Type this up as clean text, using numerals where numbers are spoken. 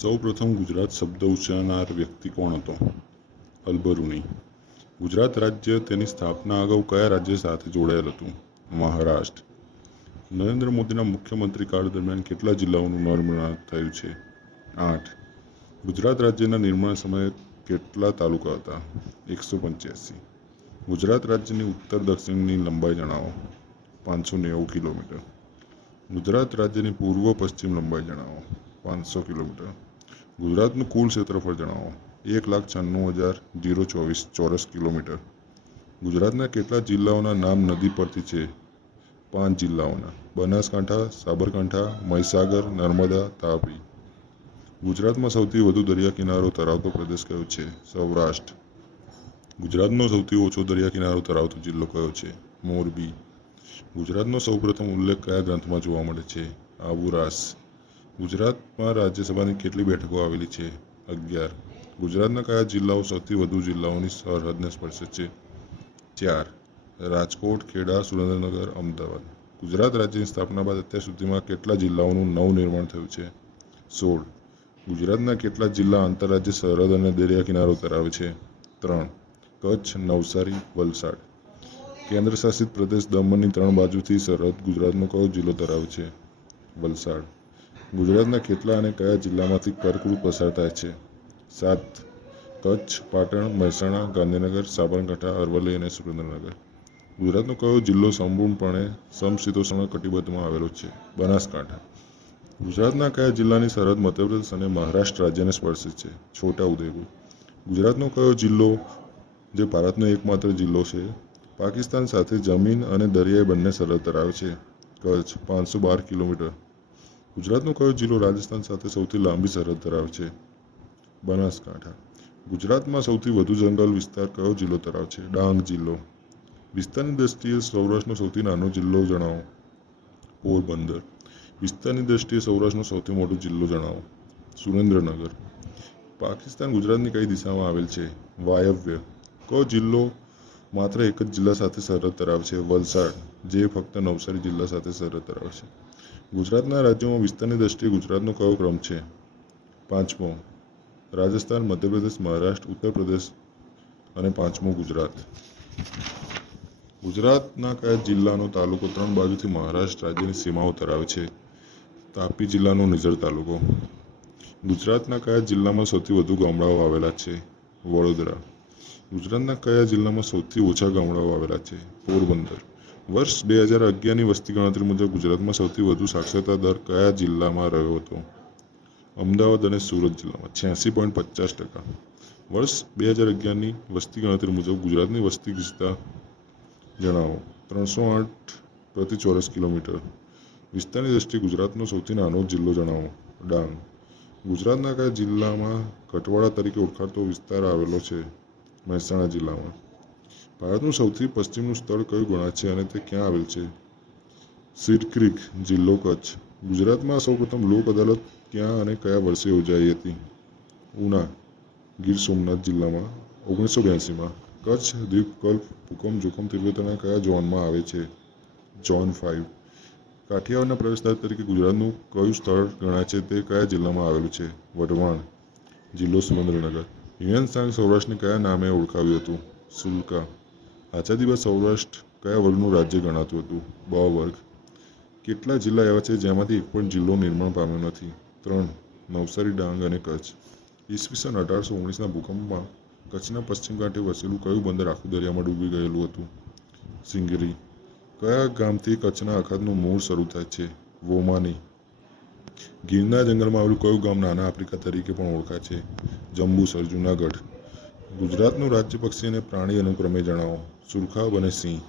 સૌપ્રથમ ગુજરાત શબ્દ ઉચ્ચારનાર વ્યક્તિ કોણ હતો? અલ-બરુની. ગુજરાત રાજ્ય તેની સ્થાપના અગાઉ કયા રાજ્ય સાથે જોડાયેલ હતું? મહારાષ્ટ્ર. નરેન્દ્ર મોદીના મુખ્યમંત્રી કાળ દરમિયાન કેટલા જિલ્લાઓનું નિર્માણ થયું છે? 8. ગુજરાત રાજ્યના નિર્માણ સમયે કેટલા તાલુકા હતા? 185. ગુજરાત રાજ્યની ઉત્તર દક્ષિણની લંબાઈ જણાવો. 590 કિલોમીટર. ગુજરાત રાજ્યની પૂર્વ પશ્ચિમ લંબાઈ જણાવો. 500 કિલોમીટર. ગુજરાતનું કુલ ક્ષેત્રફળ જણાવો. 1,96,024 ચોરસ કિલોમીટર. ગુજરાતના કેટલા જિલ્લાઓના નામ નદી પરથી છે? 5 જિલ્લાઓના: બનાસકાંઠા, સાબરકાંઠા, મહીસાગર, નર્મદા, તાપી. ગુજરાતમાં સૌથી વધુ દરિયા કિનારો ધરાવતો પ્રદેશ કયો છે? સૌરાષ્ટ્ર. ગુજરાતનો સૌથી ઓછો દરિયા કિનારો ધરાવતો જિલ્લો કયો છે? મોરબી. ગુજરાતનો સૌપ્રથમ ઉલ્લેખ કયા ગ્રંથમાં જોવા મળે છે? આબુરાસ. ગુજરાતમાં રાજ્યસભાની કેટલી બેઠકો આવેલી છે? 11. ગુજરાતના કયા જિલ્લાઓ સૌથી વધુ જિલ્લાઓની સરહદને સ્પર્શે છે? 4. રાજકોટ, ખેડા, સુરેન્દ્રનગર, અમદાવાદ. ગુજરાત રાજ્યની સ્થાપના બાદ અત્યાર સુધીમાં કેટલા જિલ્લાઓનું નવનિર્માણ થયું છે? 16. ગુજરાતના કેટલા જિલ્લા આંતરરાજ્ય સરહદ અને દરિયા કિનારો ધરાવે છે? 3. કચ્છ, નવસારી, વલસાડ. કેન્દ્ર શાસિત પ્રદેશ દમણની 3 બાજુથી સરહદ ગુજરાતનો કયો જિલ્લો ધરાવે છે? વલસાડ. ગુજરાતના કેટલા અને કયા જિલ્લામાંથી કર્કવૃત પસાર થાય છે? 7. કચ્છ, પાટણ, મહેસાણા, ગાંધીનગર, સાબરકાંઠા, અરવલ્લી અને સુરેન્દ્રનગર. ગુજરાતનો કયો જિલ્લો સંપૂર્ણપણે સમશીતોષ્ણ કટિબદ્ધમાં આવેલો છે? બનાસકાંઠા. ગુજરાતના કયા જિલ્લાની સરહદ મધ્યપ્રદેશ અને મહારાષ્ટ્ર રાજ્યને સ્પર્શે છે? છોટા ઉદેપુર. ગુજરાતનો કયો જિલ્લો, જે ભારતનો એકમાત્ર જિલ્લો છે, પાકિસ્તાન સાથે જમીન અને દરિયાઈ બંને સરહદ ધરાવે છે? કચ્છ, 512 કિલોમીટર. ગુજરાતનો કયો જિલ્લો રાજસ્થાન સાથે સૌથી લાંબી સરહદ ધરાવે છે? બનાસકાંઠા. ગુજરાતમાં સૌથી વધુ જંગલ વિસ્તાર કયો જિલ્લો ધરાવે છે? ડાંગ જિલ્લો. વિસ્તારની દ્રષ્ટિએ સૌરાષ્ટ્રનો સૌથી નાનો જિલ્લો જણાવો. પોરબંદર. વિસ્તારની દ્રષ્ટિએ સૌરાષ્ટ્રનો સૌથી મોટો જિલ્લો જણાવો. સુરેન્દ્રનગર. પાકિસ્તાન ગુજરાતની કઈ દિશામાં આવેલ છે? વાયવ્ય. કયો જિલ્લો માત્ર એક જ જિલ્લા સાથે સરહદ ધરાવે છે? વલસાડ, જે ફક્ત નવસારી જિલ્લા સાથે સરહદ ધરાવે છે. ગુજરાતના રાજ્યોમાં વિસ્તારની દ્રષ્ટિએ ગુજરાતનો કયો ક્રમ છે? 5મો. રાજસ્થાન, મધ્યપ્રદેશ, મહારાષ્ટ્ર, ઉત્તર પ્રદેશ અને 5મો ગુજરાત. ગુજરાતના કયા જિલ્લાનો તાલુકો 3 બાજુથી મહારાષ્ટ્ર રાજ્યની સીમાઓ ધરાવે છે? તાપી જિલ્લાનો નિઝર તાલુકો. ગુજરાતના કયા જિલ્લામાં સૌથી વધુ ગામડાઓ આવેલા છે? વડોદરા. ગુજરાતના કયા જિલ્લામાં સૌથી ઓછા ગામડાઓ આવેલા છે? પોરબંદર. વર્ષ 2011ની વસ્તી ગણતરી મુજબ ગુજરાતમાં સૌથી વધુ સાક્ષરતા દર કયા જિલ્લામાં રહ્યો હતો? અમદાવાદ અને સુરત જિલ્લામાં 86.50%. વર્ષ 2011ની વસ્તી ગણતરી મુજબ ગુજરાતની વસ્તી ગીચતા જણાવો. 308 પ્રતિ ચોરસ કિલોમીટર. વિસ્તારની દ્રષ્ટિએ ગુજરાતનો સૌથી નાનો જિલ્લો જણાવો. ડાંગ. ગુજરાતના કયા જિલ્લામાં કટવાડા તરીકે ઓળખાતો વિસ્તાર આવેલો છે? મહેસાણા જિલ્લામાં. ભારતનું સૌથી પશ્ચિમનું સ્થળ કયું ગણાય છે અને તે ક્યાં આવેલ છે? સીડ ક્રીક, જિલ્લો કચ્છ. ગુજરાતમાં સૌપ્રથમ લોક અદાલત ક્યાં અને કયા વર્ષે યોજાઈ હતી? ઉના, ગીર સોમનાથ જિલ્લામાં 1982માં. કચ્છ દ્વીપકલ્પ ભૂકંપ જોખમ તીવ્રતાના કયા ઝોનમાં આવે છે? ઝોન 5. કાઠિયાવાડના પ્રવેશદ્વાર તરીકે ગુજરાતનું કયું સ્થળ ગણાય છે તે કયા જિલ્લામાં આવેલું છે? વઢવાણ, જિલ્લો સુરેન્દ્રનગર. યુએન સાંગ સૌરાષ્ટ્રને કયા નામે ઓળખાવ્યું હતું? સુલકા. આઝાદી બાદ સૌરાષ્ટ્ર કયા વર્ગનું રાજ્ય ગણાતું હતું? બ વર્ગ. કેટલા જિલ્લા એવા છે જેમાંથી એક પણ જિલ્લો નિર્માણ પામ્યો નથી? 3. નવસારી, ડાંગ અને કચ્છ. ઈસવીસન 1819ના ભૂકંપમાં કચ્છના પશ્ચિમ કાંઠે વસેલું કયું બંદર આખું દરિયામાં ડૂબી ગયેલું હતું? સિંગરી. કયા ગામથી કચ્છના અખાતનું મૂળ શરૂ થાય છે? વોમાની. ગીરના જંગલમાં આવેલું કયું ગામ નાના આફ્રિકા તરીકે પણ ઓળખાય છે? જંબુસર, જૂનાગઢ. ગુજરાતનું રાજ્ય પક્ષી અને પ્રાણી અનુક્રમે જણાવો. સુરખાબ અને સિંહ.